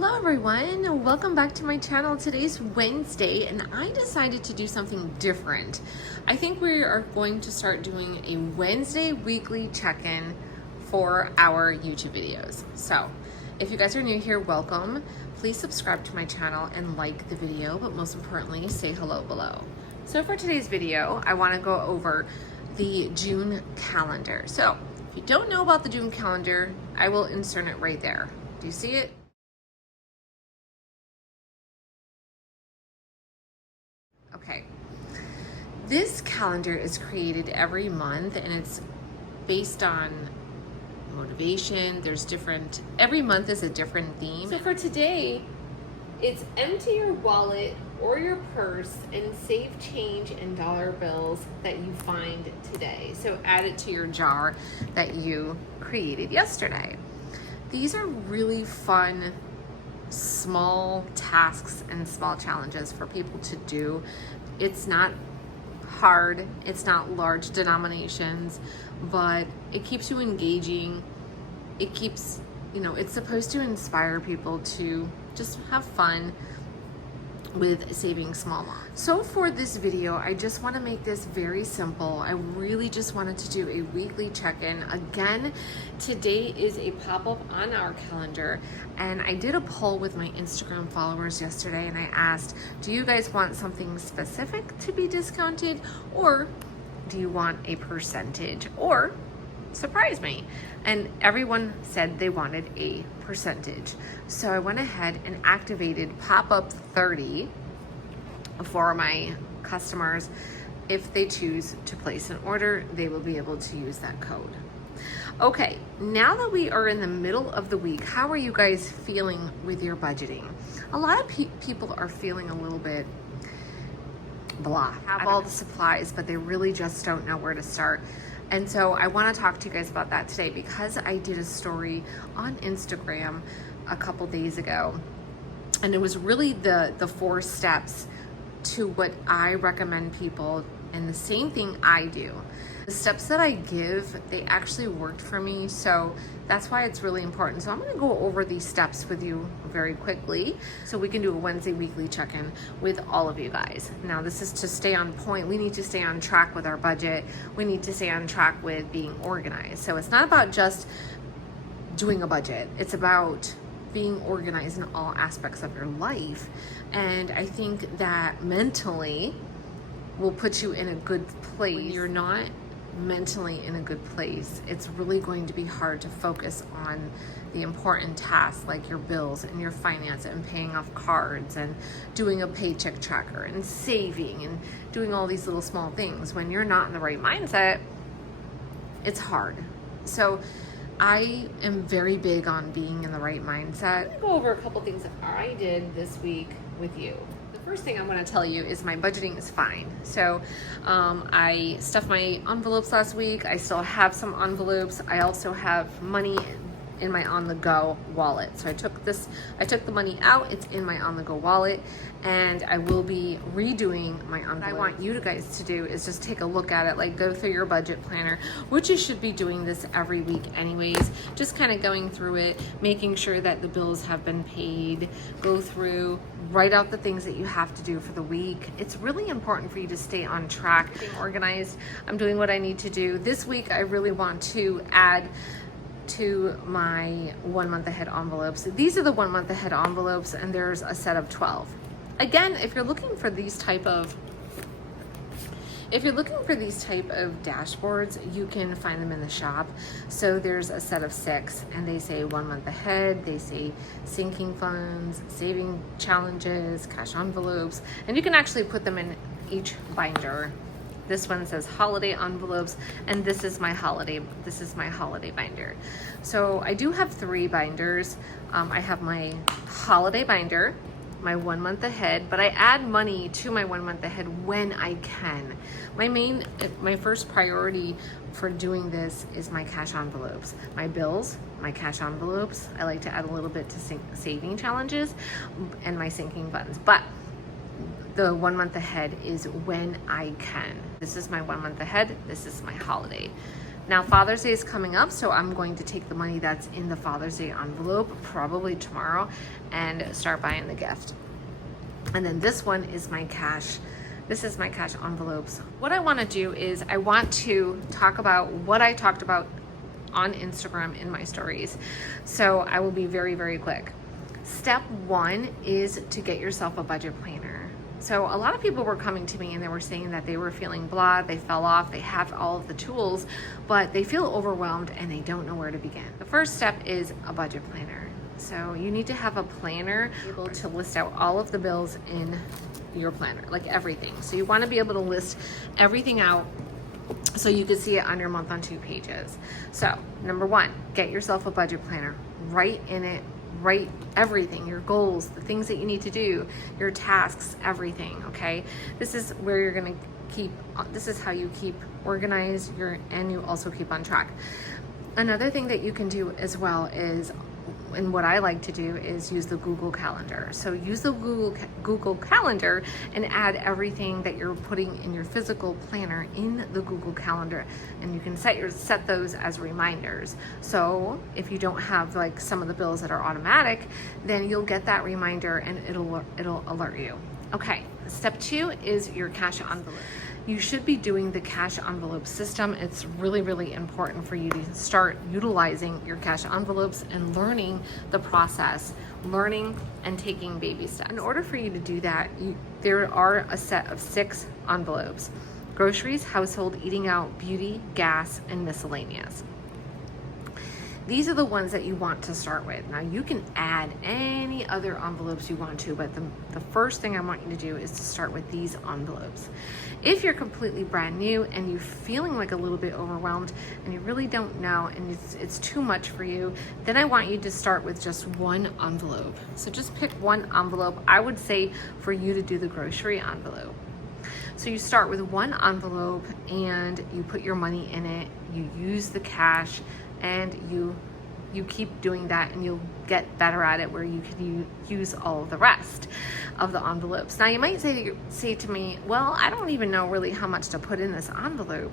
Hello everyone, welcome back to my channel. Today's Wednesday and I decided to do something different. I think we are going to start doing a Wednesday weekly check-in for our YouTube videos. So if you guys are new here, welcome. Please subscribe to my channel and like the video, but most importantly, say hello below. So for today's video, I want to go over the June calendar. So if you don't know about the June calendar, I will insert it right there. Do you see it? Okay, this calendar is created every month and it's based on motivation. Every month is a different theme. So for today, it's empty your wallet or your purse and save change in dollar bills that you find today. So add it to your jar that you created yesterday. These are really fun small tasks and small challenges for people to do. It's not hard, it's not large denominations, but it keeps you engaging. It keeps, it's supposed to inspire people to just have fun with saving small amounts. So for this video, I just want to make this very simple. I really just wanted to do a weekly check-in. Again, today is a pop-up on our calendar, and I did a poll with my Instagram followers yesterday and I asked, do you guys want something specific to be discounted, or do you want a percentage, or surprise me? And everyone said they wanted a percentage. So I went ahead and activated pop-up 30 for my customers. If they choose to place an order, they will be able to use that code. Okay, now that we are in the middle of the week, how are you guys feeling with your budgeting? A lot of people are feeling a little bit blah, have all the supplies, but they really just don't know where to start. And so I want to talk to you guys about that today because I did a story on Instagram a couple days ago, and it was really the 4 steps to what I recommend people, and the same thing I do. The steps that I give, they actually worked for me, so that's why it's really important. So I'm going to go over these steps with you very quickly so we can do a Wednesday weekly check-in with all of you guys. Now this is to stay on point. We need to stay on track with our budget. We need to stay on track with being organized. So it's not about just doing a budget. It's about being organized in all aspects of your life. And I think that mentally will put you in a good place. When you're not mentally in a good place, it's really going to be hard to focus on the important tasks like your bills and your finance and paying off cards and doing a paycheck tracker and saving and doing all these little small things. When you're not in the right mindset, it's hard. So I am very big on being in the right mindset. I'm gonna go over a couple things that I did this week with you. The first thing I'm going to tell you is my budgeting is fine. So I stuffed my envelopes last week. I still have some envelopes. I also have money in my on-the-go wallet. So I took the money out. It's in my on-the-go wallet, and I will be redoing my envelope. What I want you guys to do is just take a look at it, like go through your budget planner, which you should be doing this every week anyways, just kind of going through it, making sure that the bills have been paid, go through, write out the things that you have to do for the week. It's really important for you to stay on track, being organized. I'm doing what I need to do. This week, I really want to add to my 1 month ahead envelopes. These are the 1 month ahead envelopes, and there's a set of 12. Again, if you're looking for these type of dashboards, you can find them in the shop. So there's a set of 6, and they say 1 month ahead, they say sinking funds, saving challenges, cash envelopes, and you can actually put them in each binder. This one says holiday envelopes, and this is my holiday binder. So I do have 3 binders. I have my holiday binder, my 1 month ahead, but I add money to my 1 month ahead when I can. My first priority for doing this is my cash envelopes, my bills, my cash envelopes. I like to add a little bit to saving challenges and my sinking funds, but the 1 month ahead is when I can. This is my 1 month ahead. This is my holiday Now Father's Day is coming up, so I'm going to take the money that's in the Father's Day envelope, probably tomorrow, and start buying the gift. And then this one is my cash. This is my cash envelopes. What I want to do is I want to talk about what I talked about on Instagram in my stories. So I will be very, very quick. Step one is to get yourself a budget planner. So a lot of people were coming to me and they were saying that they were feeling blah, they fell off, they have all of the tools, but they feel overwhelmed and they don't know where to begin. The first step is a budget planner. So you need to have a planner able to list out all of the bills in your planner, like everything. So you want to be able to list everything out so you can see it on your month on 2 pages. So number one, get yourself a budget planner. Write in it, write everything, your goals, the things that you need to do, your tasks, everything, okay? This is where you're gonna keep, this is how you keep organized, and you also keep on track. Another thing that you can do as well is, and what I like to do is use the Google Calendar. So use the Google Calendar and add everything that you're putting in your physical planner in the Google Calendar, and you can set those as reminders. So if you don't have like some of the bills that are automatic, then you'll get that reminder and it'll alert you. Okay, step 2 is your cash envelope. You should be doing the cash envelope system. It's really, really important for you to start utilizing your cash envelopes and learning the process, learning and taking baby steps. In order for you to do that, there are a set of 6 envelopes: groceries, household, eating out, beauty, gas, and miscellaneous. These are the ones that you want to start with. Now you can add any other envelopes you want to, but the first thing I want you to do is to start with these envelopes. If you're completely brand new and you're feeling like a little bit overwhelmed and you really don't know and it's too much for you, then I want you to start with just one envelope. So just pick one envelope. I would say for you to do the grocery envelope. So you start with one envelope and you put your money in it, you use the cash, and you keep doing that, and you'll get better at it where you can use all of the rest of the envelopes. Now you might say to me, well, I don't even know really how much to put in this envelope.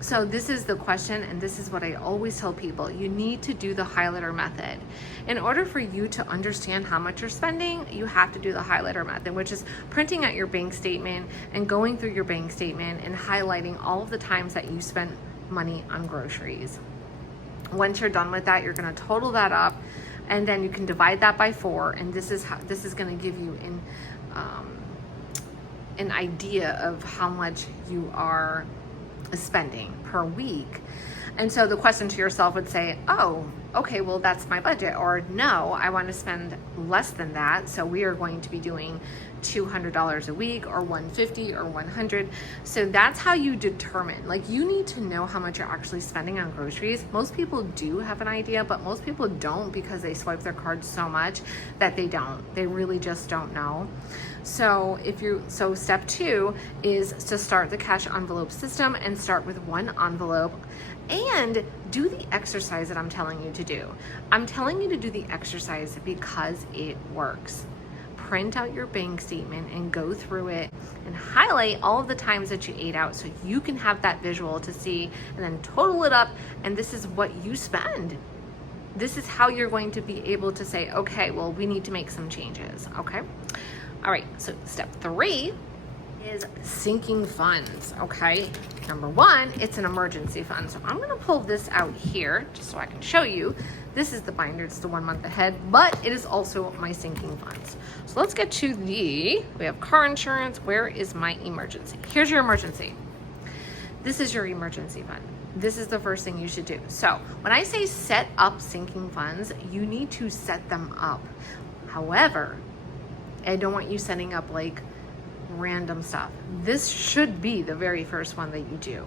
So this is the question, and this is what I always tell people. You need to do the highlighter method. In order for you to understand how much you're spending, you have to do the highlighter method, which is printing out your bank statement and going through your bank statement and highlighting all of the times that you spent money on groceries. Once you're done with that, you're going to total that up, and then you can divide that by 4, and this is going to give you an idea of how much you are spending per week. And so the question to yourself would say, oh, okay, well, that's my budget, or no, I want to spend less than that, so we are going to be doing $200 a week, or $150 or $100. So that's how you determine. Like, you need to know how much you're actually spending on groceries. Most people do have an idea, but most people don't, because they swipe their cards so much that they really just don't know. So step 2 is to start the cash envelope system and start with one envelope and do the exercise that I'm telling you to do. I'm telling you to do the exercise because it works. Print out your bank statement and go through it and highlight all of the times that you ate out so you can have that visual to see, and then total it up, and this is what you spend. This is how you're going to be able to say, okay, well, we need to make some changes, okay? All right, so step 3 is sinking funds, okay? Number 1, it's an emergency fund. So I'm gonna pull this out here just so I can show you. This is the binder, it's the 1 month ahead, but it is also my sinking funds. So let's get to we have car insurance. Where is my emergency? Here's your emergency. This is your emergency fund. This is the first thing you should do. So when I say set up sinking funds, you need to set them up. However, I don't want you setting up like random stuff. This should be the very first one that you do.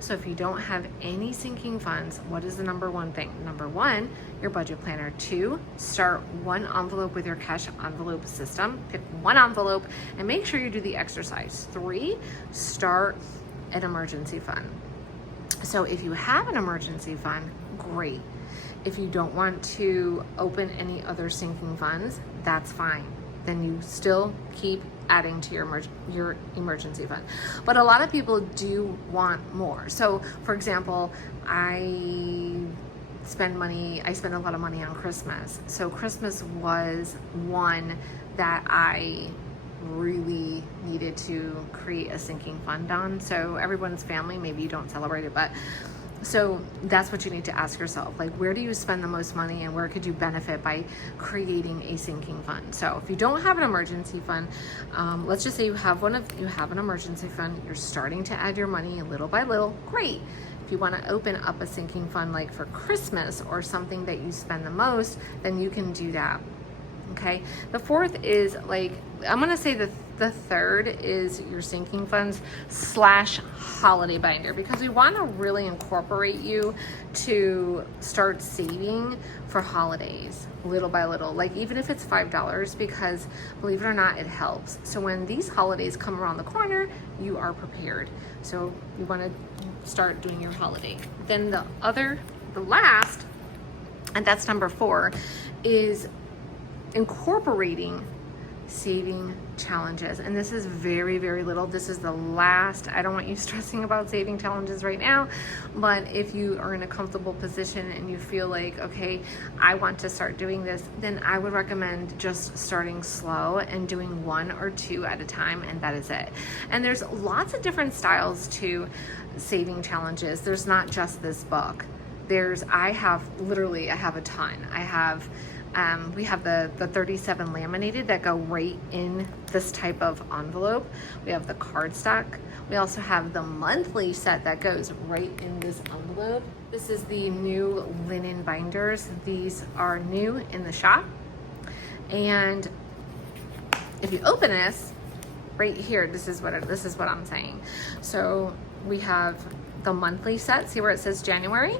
So if you don't have any sinking funds, what is the number 1 thing? Number 1, your budget planner. 2, start one envelope with your cash envelope system. Pick one envelope and make sure you do the exercise. 3, start an emergency fund. So if you have an emergency fund, great. If you don't want to open any other sinking funds, that's fine. then you still keep adding to your emergency fund. But a lot of people do want more. So for example, I spend a lot of money on Christmas. So Christmas was one that I really needed to create a sinking fund on. So everyone's family, maybe you don't celebrate it, but so that's what you need to ask yourself, like, where do you spend the most money and where could you benefit by creating a sinking fund? So if you don't have an emergency fund, let's just say you have an emergency fund, you're starting to add your money little by little, great. If you want to open up a sinking fund like for Christmas or something that you spend the most, then you can do that. Okay, the fourth is, like, I'm gonna say the third is your sinking funds / holiday binder, because we want to really incorporate you to start saving for holidays little by little, like even if it's $5, because believe it or not, it helps. So when these holidays come around the corner, you are prepared. So you want to start doing your holiday. Then the last, and that's number 4, is incorporating saving challenges. And this is very, very little. This is the last. I don't want you stressing about saving challenges right now, but if you are in a comfortable position and you feel like, okay, I want to start doing this, then I would recommend just starting slow and doing 1 or 2 at a time, and that is it. And there's lots of different styles to saving challenges. There's not just this book. I have a ton. We have the 37 laminated that go right in this type of envelope. We have the cardstock. We also have the monthly set that goes right in this envelope. This is the new linen binders. These are new in the shop. And if you open this right here, this is what I'm saying. So we have the monthly set. See where it says January?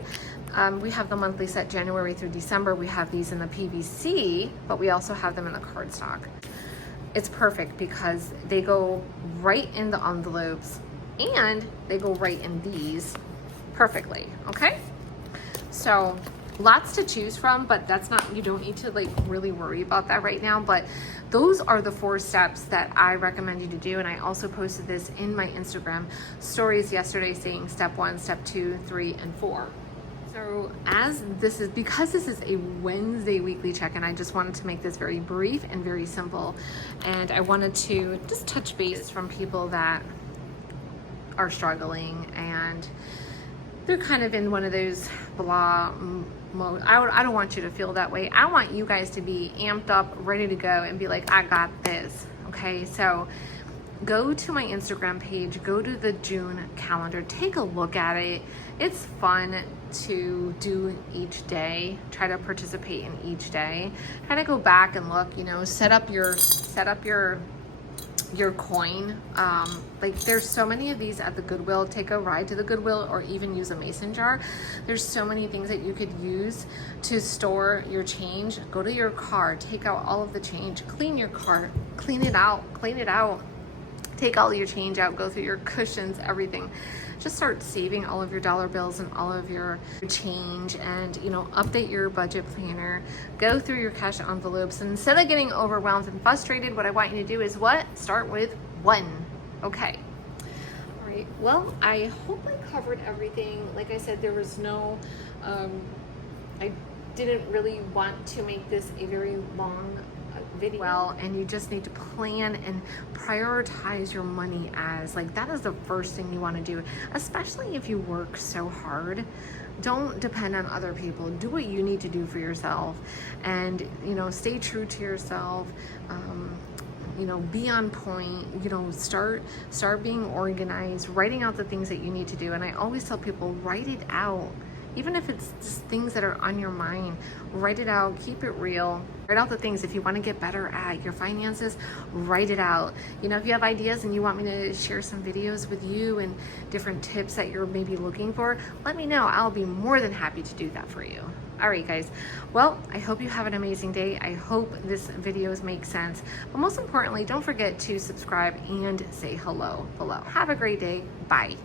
We have the monthly set January through December. We have these in the PVC, but we also have them in the cardstock. It's perfect because they go right in the envelopes and they go right in these perfectly, okay? So lots to choose from, but you don't need to like really worry about that right now. But those are the 4 steps that I recommend you to do. And I also posted this in my Instagram stories yesterday saying step 1, step 2, 3, and 4. So because this is a Wednesday weekly check-in, I just wanted to make this very brief and very simple. And I wanted to just touch base from people that are struggling and they're kind of in one of those blah mode. I don't want you to feel that way. I want you guys to be amped up, ready to go and be like, I got this. Okay, so go to my Instagram page, go to the June calendar, take a look at it. It's fun to do each day, try to participate in each day, kind of go back and look, set up your coin. Like there's so many of these at the Goodwill. Take a ride to the Goodwill or even use a mason jar. There's so many things that you could use to store your change. Go to your car, take out all of the change, clean your car, clean it out. Take all your change out, go through your cushions, everything. Just start saving all of your dollar bills and all of your change, and update your budget planner. Go through your cash envelopes, and instead of getting overwhelmed and frustrated, what I want you to do is start with 1. Okay. All right. Well, I hope I covered everything. Like I said, there was no, I didn't really want to make this a very long video, and you just need to plan and prioritize your money that is the first thing you want to do, especially if you work so hard. Don't depend on other people. Do what you need to do for yourself, and stay true to yourself. Be on point. Start being organized, writing out the things that you need to do. And I always tell people, write it out. Even if it's just things that are on your mind, write it out, keep it real. Write out the things. If you want to get better at your finances, write it out. If you have ideas and you want me to share some videos with you and different tips that you're maybe looking for, let me know. I'll be more than happy to do that for you. All right, guys. Well, I hope you have an amazing day. I hope this videos make sense. But most importantly, don't forget to subscribe and say hello below. Have a great day. Bye.